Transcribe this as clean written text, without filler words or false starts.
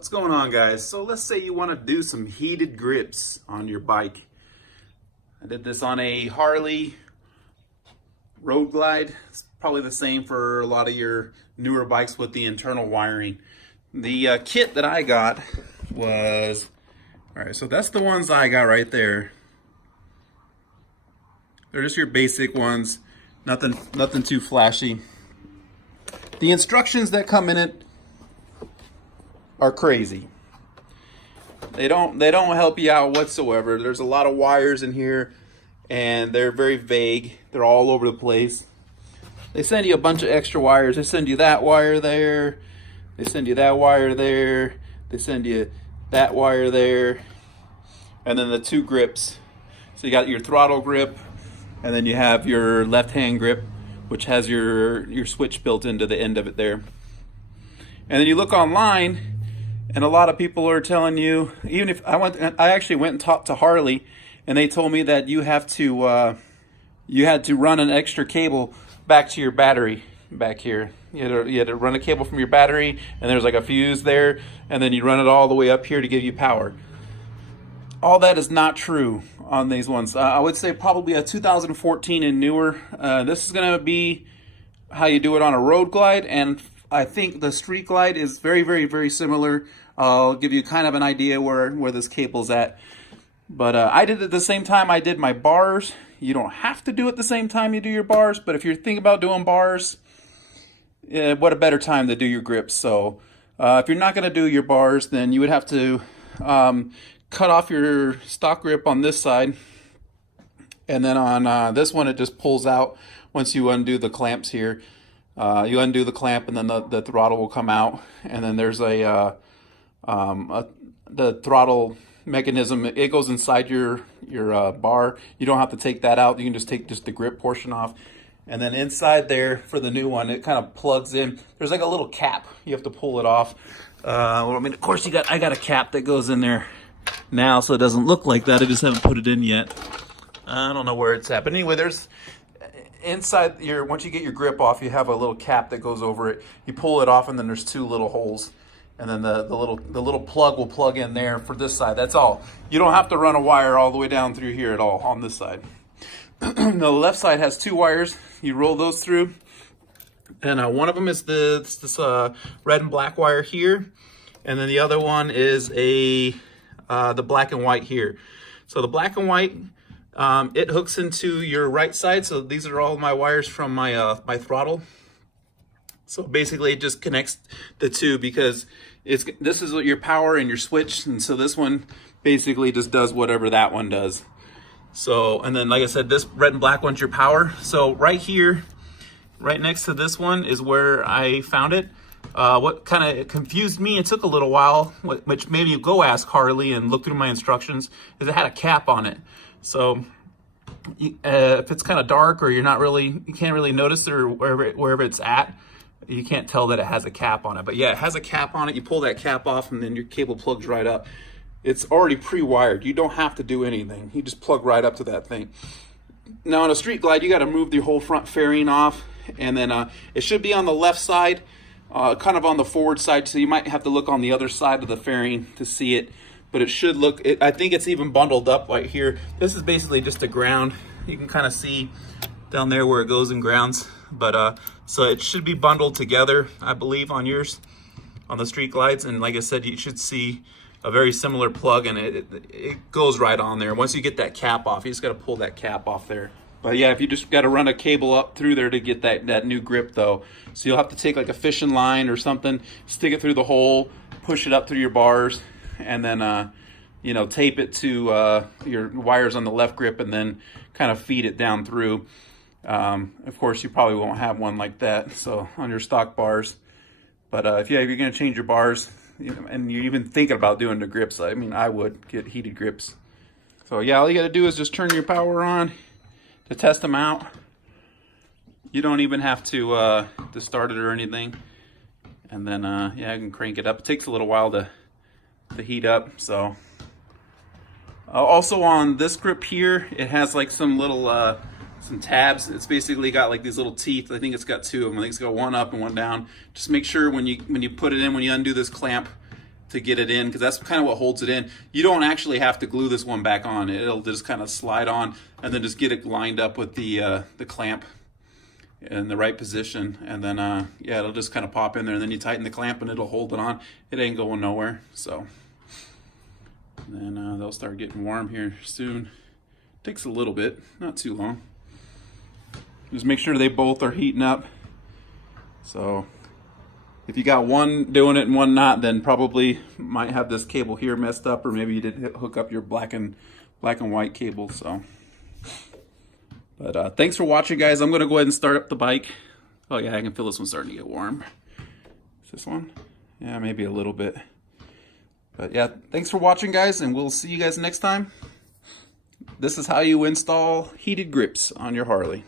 What's going on, guys? So let's say you want to do some heated grips on your bike. I did this on a Harley Road Glide. It's probably the same for a lot of your newer bikes with the internal wiring. The kit that I got was, all right, so that's the ones I got right there. They're just your basic ones, nothing too flashy. The instructions that come in it are crazy. They don't help you out whatsoever. There's a lot of wires in here and they're very vague. They're all over the place. They send you a bunch of extra wires. They send you that wire there. They send you that wire there. They send you that wire there. And then the two grips. So you got your throttle grip and then you have your left hand grip, which has your switch built into the end of it there. And then you look online, and a lot of people are telling you, even if I actually went and talked to Harley, and they told me that you had to run an extra cable back to your battery back here. You had to run a cable from your battery, and there's like a fuse there, and then you run it all the way up here to give you power. All that is not true on these ones. I would say probably a 2014 and newer. This is going to be how you do it on a Road Glide, and I think the Street Glide is very, very, very similar. I'll give you kind of an idea where this cable's at. But I did it at the same time I did my bars. You don't have to do it the same time you do your bars, but if you're thinking about doing bars, what a better time to do your grips. So if you're not going to do your bars, then you would have to cut off your stock grip on this side. And then on this one, it just pulls out once you undo the clamps here. You undo the clamp and then the throttle will come out, and then there's the throttle mechanism. It goes inside your bar. You don't have to take that out. You can just take the grip portion off, and then inside there for the new one, it kind of plugs in. There's like a little cap. You have to pull it off. Well, I mean, of course I got a cap that goes in there now, so it doesn't look like that. I just haven't put it in yet. I don't know where it's at, but anyway, there's. Inside once you get your grip off, you have a little cap that goes over it. You pull it off, and then there's two little holes, and then the little plug will plug in there for this side. That's all. You don't have to run a wire all the way down through here at all on this side. The left side has two wires. You roll those through, and one of them is this red and black wire here, and then the other one is the black and white here. So the black and white. It hooks into your right side, so these are all my wires from my my throttle. So basically, it just connects the two because this is your power and your switch, and so this one basically just does whatever that one does. So, and then like I said, this red and black one's your power. So right here, right next to this one is where I found it. What kind of confused me, it took a little while, which maybe you go ask Harley and look through my instructions, is it had a cap on it. So if it's kind of dark or you can't really notice it, or wherever it's at, you can't tell that it has a cap on it. But yeah, it has a cap on it. You pull that cap off and then your cable plugs right up. It's already pre-wired. You don't have to do anything. You just plug right up to that thing. Now on a Street Glide, you got to move the whole front fairing off, and then it should be on the left side, kind of on the forward side, so you might have to look on the other side of the fairing to see it. But it should look, I think it's even bundled up right here. This is basically just a ground. You can kind of see down there where it goes and grounds. But so it should be bundled together, I believe, on yours, on the Street Glides. And like I said, you should see a very similar plug, and it goes right on there. Once you get that cap off, you just got to pull that cap off there. But yeah, if you just got to run a cable up through there to get that new grip though. So you'll have to take like a fishing line or something, stick it through the hole, push it up through your bars, and then tape it to your wires on the left grip, and then kind of feed it down through. Of course, you probably won't have one like that, so on your stock bars. But if you're going to change your bars, and you're even thinking about doing the grips, I mean, I would get heated grips. So yeah, all you got to do is just turn your power on to test them out. You don't even have to start it or anything. And then yeah, I can crank it up. It takes a little while to heat up. So also on this grip here, it has like some little some tabs. It's basically got like these little teeth. I think it's got two of them. I think it's got one up and one down. Just make sure when you put it in, when you undo this clamp, to get it in, because that's kind of what holds it in. You don't actually have to glue this one back on. It'll just kind of slide on, and then just get it lined up with the clamp in the right position, and then yeah, it'll just kind of pop in there, and then you tighten the clamp and it'll hold it on. It ain't going nowhere. So and then they'll start getting warm here soon. Takes a little bit, not too long. Just make sure they both are heating up. So if you got one doing it and one not, then probably might have this cable here messed up, or maybe you didn't hook up your black and white cable. So but thanks for watching, guys. I'm going to go ahead and start up the bike. Oh yeah, I can feel this one starting to get warm. Is this one? Yeah, maybe a little bit. But yeah, thanks for watching, guys, and we'll see you guys next time. This is how you install heated grips on your Harley.